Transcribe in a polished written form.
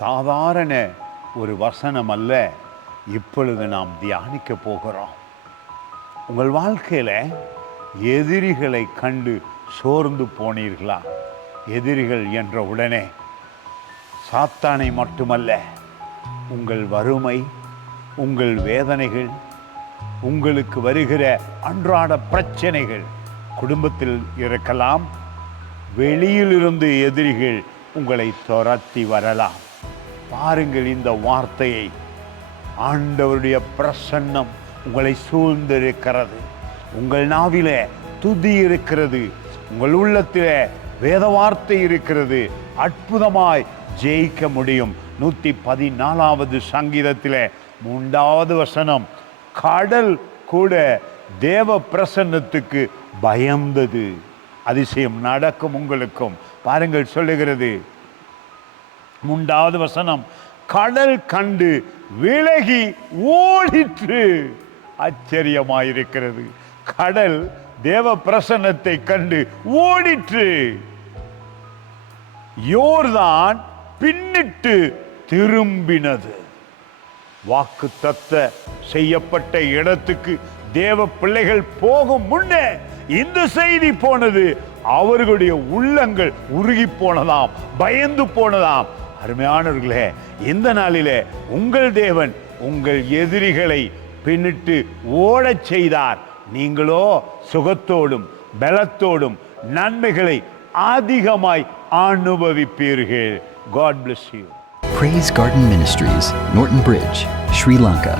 சாதாரண ஒரு வசனம் அல்ல, இப்பொழுது நாம் தியானிக்க போகிறோம். உங்கள் வாழ்க்கையில் எதிரிகளை கண்டு சோர்ந்து போனீர்களா? எதிரிகள் என்ற உடனே சாத்தானை மட்டுமல்ல, உங்கள் வறுமை, உங்கள் வேதனைகள், உங்களுக்கு வருகிற அன்றாட பிரச்சனைகள், குடும்பத்தில் இருக்கலாம், வெளியிலிருந்து எதிரிகள் உங்களை துரத்தி வரலாம். பாருங்கள் இந்த வார்த்தையை. ஆண்டவருடைய பிரசன்னம் உங்களை சூழ்ந்திருக்கிறது. உங்கள் நாவிலே துதி இருக்கிறது, உங்கள் உள்ளத்திலே வேத வார்த்தை இருக்கிறது. அற்புதமாய் ஜெயிக்க முடியும். 114வது சங்கீதத்திலே 3வது வசனம், கடல் கூட தேவ பிரசன்னத்துக்கு பயந்தது. அதிசயம் நடக்கும் உங்களுக்கும். பாருங்கள், சொல்லுகிறது 3வது வசனம், கடல் கண்டு விலகி ஓடிற்று. ஆச்சரியமாயிருக்கிறது. கடல் தேவ பிரசன்னத்தை கண்டு ஓடிற்று. யோர்தான் பின்னிட்டு திரும்பினது. வாக்குத்தத்த செய்யப்பட்ட இடத்துக்கு தேவ பிள்ளைகள் போகும் முன்னே இந்த செய்தி போனது. அவர்களுடைய உள்ளங்கள் உருகி போனதாம், பயந்து போனதாம். அருமையானவர்களே, இந்த நாளிலே உங்கள் தேவன் உங்கள் எதிரிகளை பின்னிட்டு ஓடச் செய்தார். நீங்களோ சுகத்தோடும் பலத்தோடும் நன்மைகளை அதிகமாய் அனுபவிப்பீர்கள். God bless you. Praise Garden Ministries, Norton Bridge, Sri Lanka.